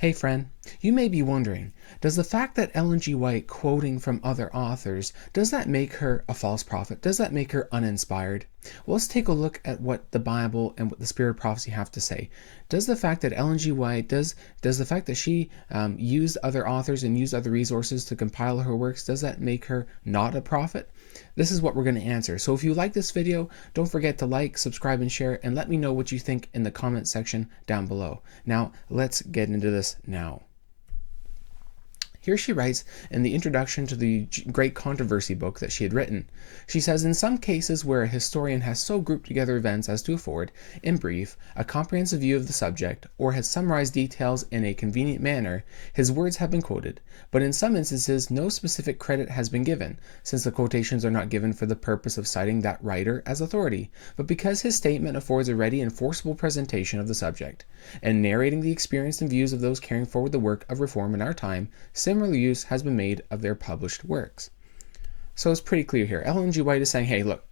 Hey friend, you may be wondering, does the fact that Ellen G. White quoting from other authors, does that make her a false prophet? Does that make her uninspired? Well, let's take a look at what the Bible and what the Spirit of Prophecy have to say. Does the fact that Ellen G. White, does the fact that she used other authors and used other resources to compile her works, does that make her not a prophet? This is what we're going to answer. So if you like this video, don't forget to like, subscribe, and share, and let me know what you think in the comment section down below. Now, let's get into this now. Here she writes in the introduction to the Great Controversy book that she had written. She says, in some cases where a historian has so grouped together events as to afford, in brief, a comprehensive view of the subject, or has summarized details in a convenient manner, his words have been quoted, but in some instances no specific credit has been given, since the quotations are not given for the purpose of citing that writer as authority, but because his statement affords a ready and forcible presentation of the subject, and narrating the experience and views of those carrying forward the work of reform in our time, similar use has been made of their published works. So it's pretty clear here. Ellen G. White is saying, hey, look,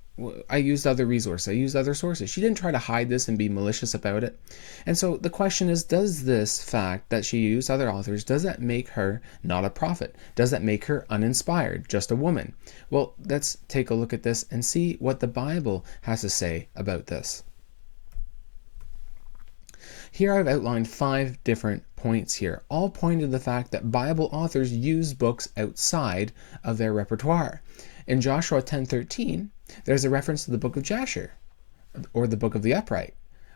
I used other resources. I used other sources. She didn't try to hide this and be malicious about it. And so the question is, does this fact that she used other authors, does that make her not a prophet? Does that make her uninspired, just a woman? Well, let's take a look at this and see what the Bible has to say about this. Here I've outlined 5 different points here, all pointing to the fact that Bible authors use books outside of their repertoire. In Joshua 10:13, there's a reference to the book of Jasher, or the book of the upright,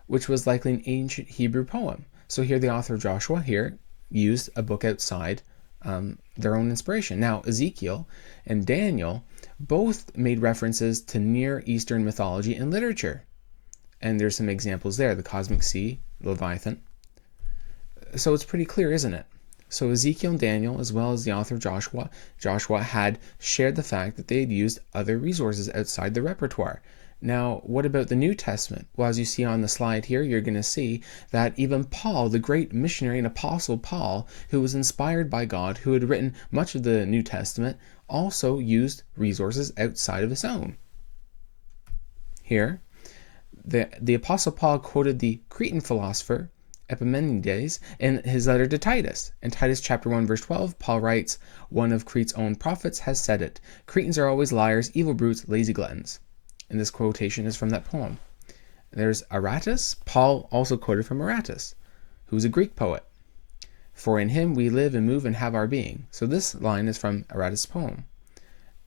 which was likely an ancient Hebrew poem. So here the author of Joshua here used a book outside their own inspiration. Now Ezekiel and Daniel both made references to Near Eastern mythology and literature. And there's some examples there, the cosmic sea, Leviathan. So it's pretty clear, isn't it? So Ezekiel and Daniel, as well as the author of Joshua had shared the fact that they had used other resources outside the repertoire. Now, what about the New Testament? Well, as you see on the slide here, you're going to see that even Paul, the great missionary and apostle Paul, who was inspired by God, who had written much of the New Testament, also used resources outside of his own. Here, the Apostle Paul quoted the Cretan philosopher Epimenides in his letter to Titus. In Titus chapter 1 verse 12, Paul writes, one of Crete's own prophets has said it, Cretans are always liars, evil brutes, lazy gluttons. And this quotation is from that poem. There's Aratus. Paul also quoted from Aratus, who's a Greek poet. For in him we live and move and have our being. So this line is from Aratus' poem.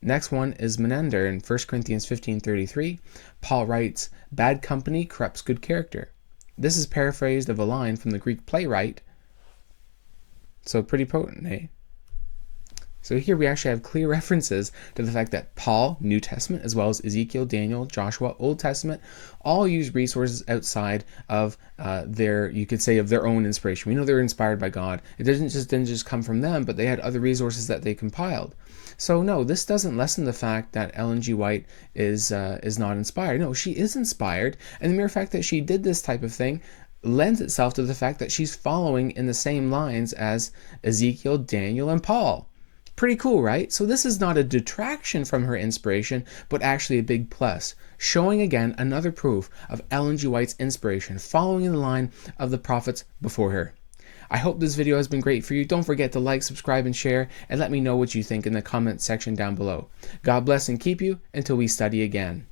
Next one is Menander in 1 Corinthians 15:33. Paul writes, bad company corrupts good character. This is paraphrased of a line from the Greek playwright. So pretty potent, eh? So here we actually have clear references to the fact that Paul, New Testament, as well as Ezekiel, Daniel, Joshua, Old Testament, all use resources outside of you could say, of their own inspiration. We know they're inspired by God. It didn't just come from them, but they had other resources that they compiled. So no, this doesn't lessen the fact that Ellen G. White is not inspired. No, she is inspired, and the mere fact that she did this type of thing lends itself to the fact that she's following in the same lines as Ezekiel, Daniel, and Paul. Pretty cool, right? So this is not a detraction from her inspiration, but actually a big plus, showing again another proof of Ellen G. White's inspiration, following in the line of the prophets before her. I hope this video has been great for you. Don't forget to like, subscribe, and share, and let me know what you think in the comment section down below. God bless and keep you until we study again.